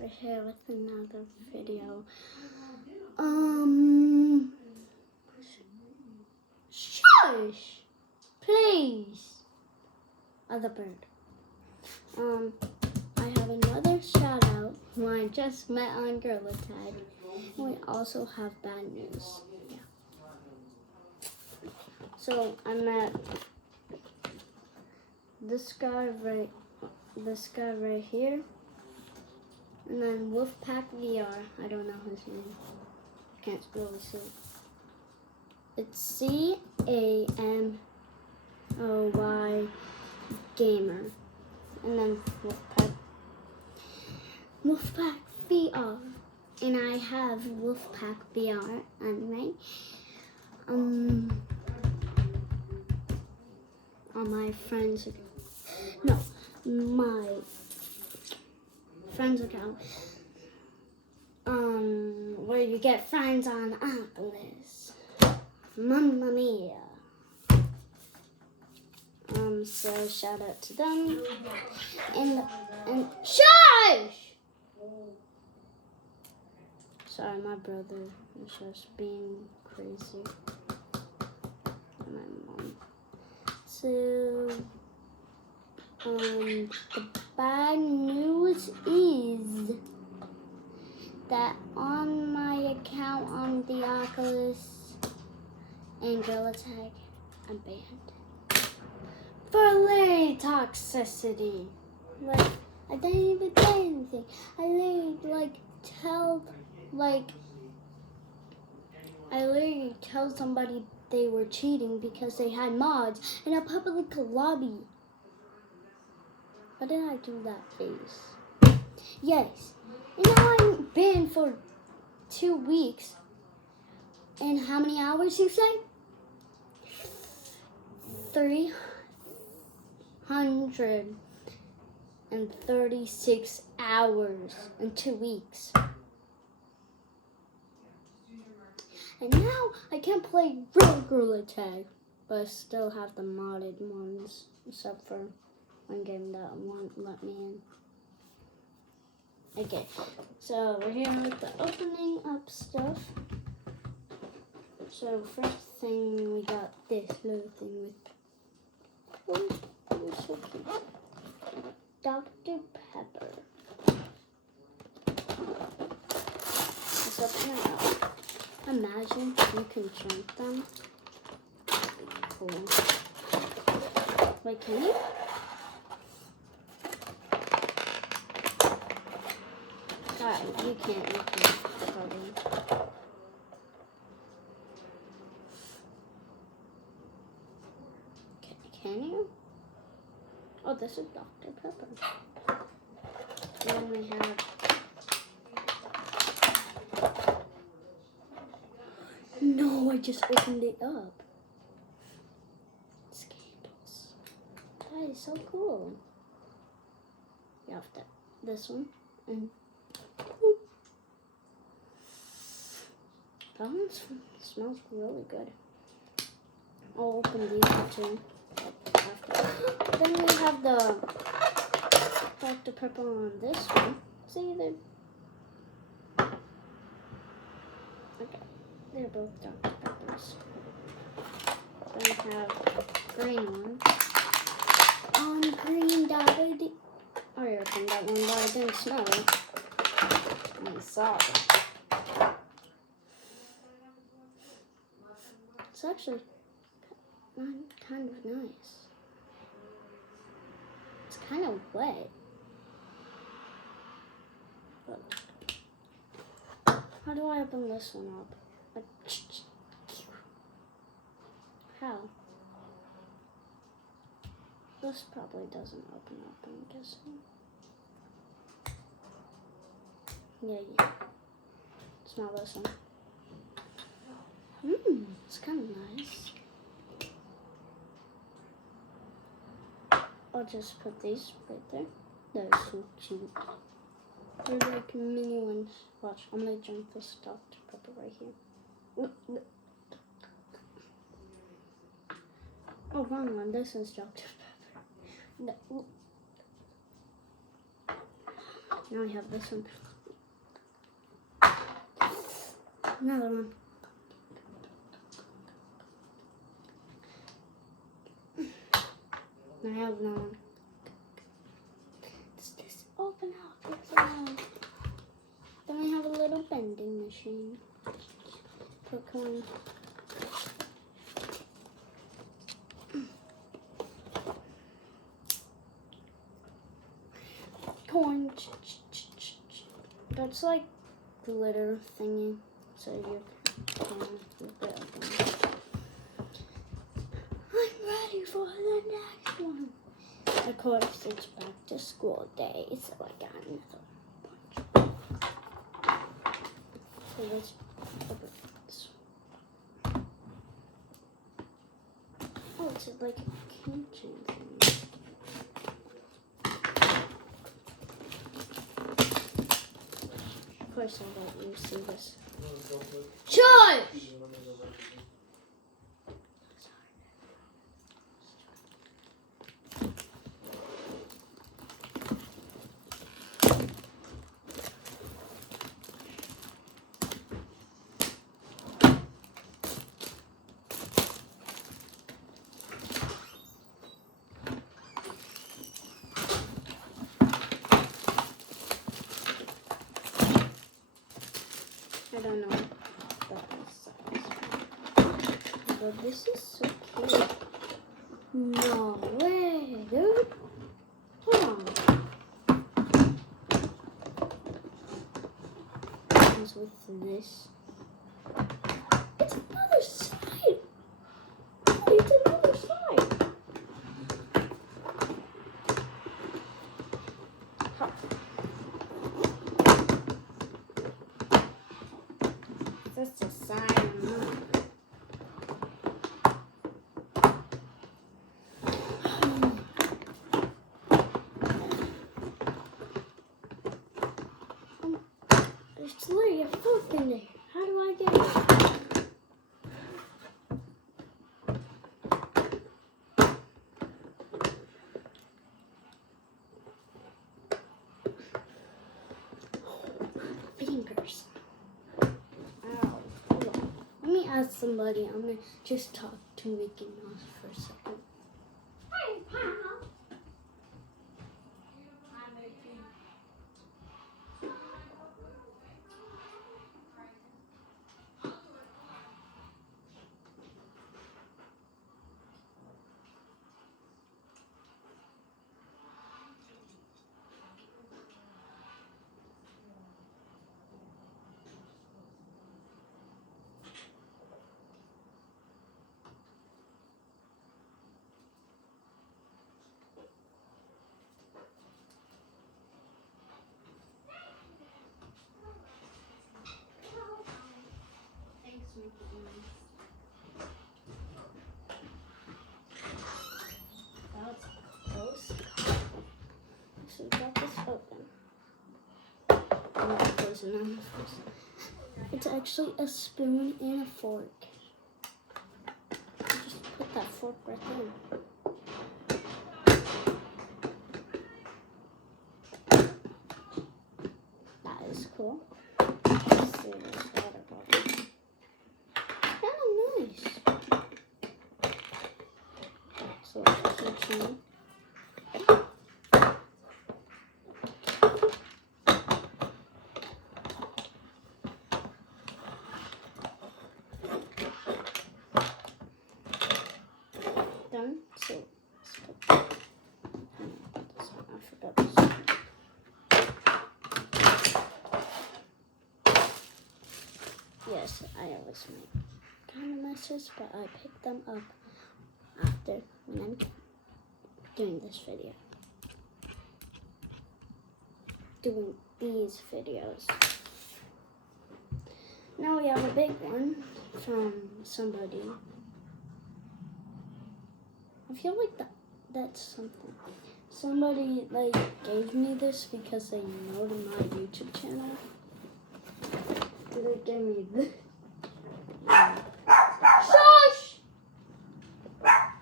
we're here with another video. Shush! Please! Other bird. I have another shout out who I just met on Gorilla Tag. We also have bad news. Yeah. So I met this guy right here. And then Wolfpack VR. I don't know his name. Can't really see. It's CAMOY Gamer. And then Wolfpack VR. And I have Wolfpack VR anyway. On my friend's my friend's account. Where you get friends on Oculus. Mamma mia. So shout out to them. And shush! Sorry, my brother is just being crazy. And my mom. So the bad news is that on my account on the Oculus and Gorilla Tag, I'm banned for literally toxicity. Like, I didn't even say anything. I literally tell somebody they were cheating because they had mods in a public lobby. Why did I do that face? Yes. And now I'm banned for 2 weeks. And how many hours you say? 336 hours in 2 weeks. And now I can't play real Gorilla Tag, but I still have the modded ones, except for one game that won't let me in. Okay, so we're here with the opening up stuff. So first thing, we got this little thing with, it's so cute, Dr. Pepper. Let's open it up. Imagine you can drink them. That'd be cool. Wait, can you? You can't. Probably. Can you? Oh, this is Dr. Pepper. Then we have no, I just opened it up. Scandals. That is so cool. You have this one and that one smells really good. I'll open these two after. Then we have the Dr. Pepper on this one. See, they're both Dr. Peppers. Then we have green one. Green dot. I opened that one, but I didn't smell it. I saw it. It's actually kind of nice. It's kind of wet. But how do I open this one up? How? This probably doesn't open up, I'm guessing. Yeah. Smell this one. It's kind of nice. I'll just put these right there. They're so cute. They're like mini ones. Watch, I'm gonna drink this Dr. Pepper right here. Oh, wrong one. This is Dr. Pepper. No. Now we have this one. Another one. Now I have another one. Does this open out? Yes, then we have a little bending machine. Put coin. Coin. That's like glitter thingy. So you can keep it open. I'm ready for the next one. Of course, it's back to school day, so I got another bunch. So let's open this. Oh, it's like a keychain thing. Of course, I'll let you see this. Charge! I don't know about this size. But this is so cute. No way, dude. Hold on. Comes with this. It's another side. It's another side. Huh. That's the side. It's literally a fork in there. How do I get it? Fingers. Ow. Hold on. Let me ask somebody. I'm going to just talk to Mickey Mouse for a second. Hey, pal. That was close. So we got this open. I'm not closing on this first. It's actually a spoon and a fork. Just put that fork right there. That is cool. Let's see this water bottle. Kind of nice. So keychain. Done. So let's put this one. I forgot this one. Yes, I always make kind of messes, but I pick them up after when I'm doing this video. Doing these videos. Now we have a big one from somebody. I feel like that's something. Somebody like gave me this because they know to my YouTube channel. They gave me this. Shush!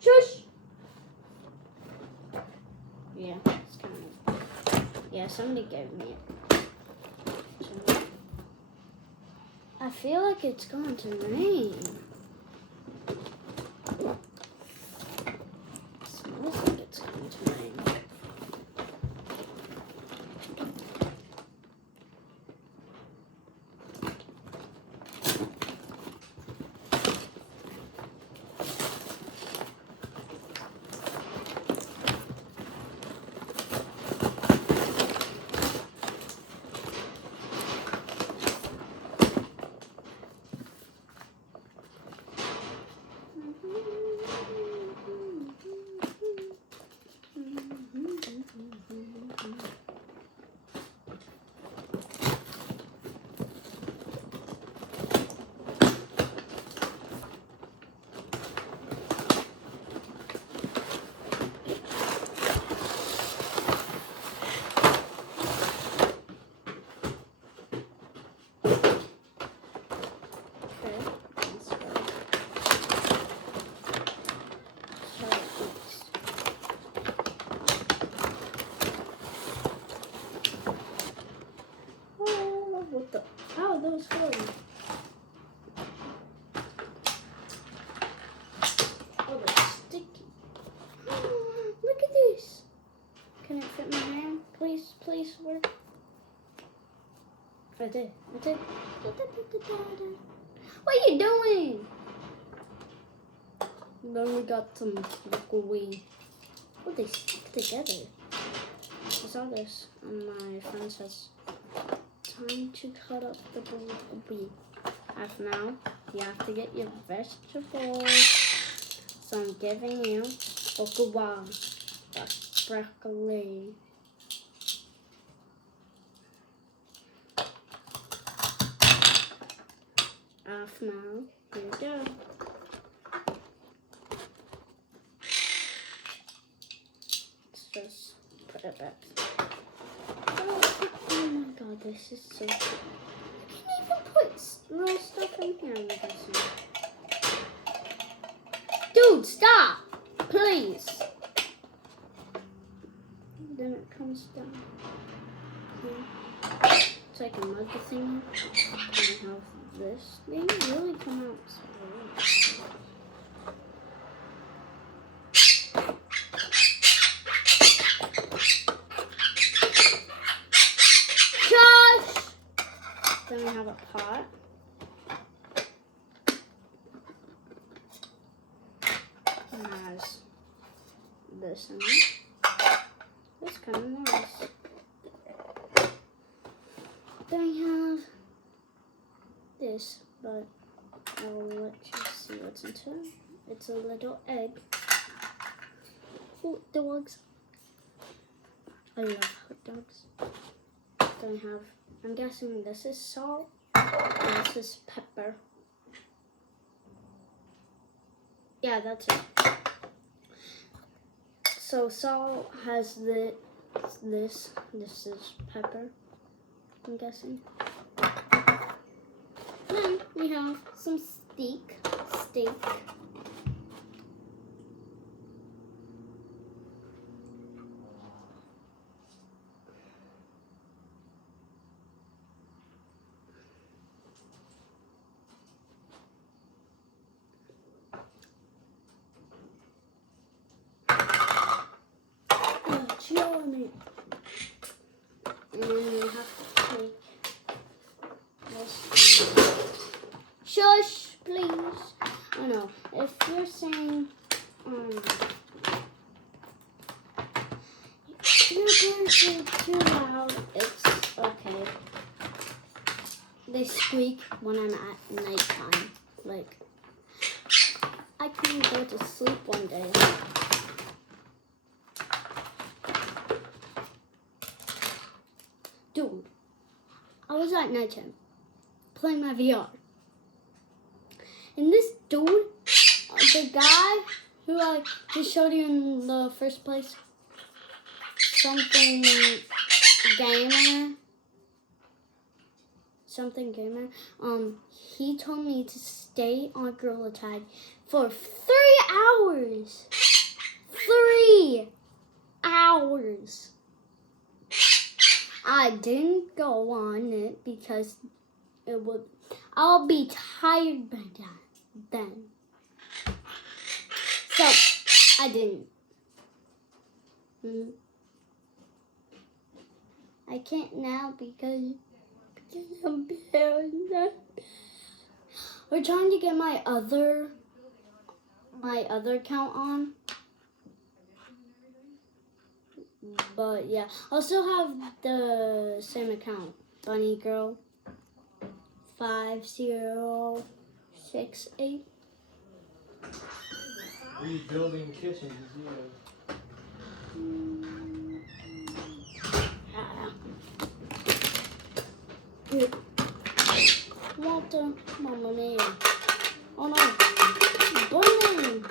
Shush! Yeah, it's kind of. Yeah, somebody gave me it. I feel like it's going to rain. It smells like it's going to rain. What the? How are those going? Oh, they're sticky. Look at this. Can it fit my hand? Please, please work. I did. What are you doing? Then we got some liquid. Oh, they stick together. I saw this and my friend says, time to cut up the blueberry. As now, you have to get your vegetables. So I'm giving you okra, that's broccoli. Off now, here we go. Let's just put it back. Oh my god, this is so cool. You can even put real stuff in here, I'm guessing. Dude, stop! Please! Then it comes down. Okay. It's like a mug thing. And have this. They really come out so Josh! Then we have a pot. It has this in it. It's kind of nice. Then we have this, but I'll let you see what's into it. It's a little egg. Hot dogs. I love hot dogs. Then we have, I'm guessing this is salt, and this is pepper. Yeah, that's it. So salt has this is pepper, I'm guessing. Then we have some steak. And then we have to take this. Shush, please. Oh no, if you're saying, your parents are too loud, it's okay. They squeak when I'm at nighttime. Like, I couldn't go to sleep one day. Dude, I was at nighttime playing my VR. And this dude, the guy who I just showed you in the first place, something gamer, he told me to stay on Gorilla Tag for 3 hours. 3 hours. I didn't go on it because it would. I'll be tired by then. So I didn't. I can't now because I'm bad. We're trying to get my other account on. But yeah, I'll still have the same account. Bunny Girl 5068. Rebuilding kitchens, Water, Mamma Mia. Oh no, burning.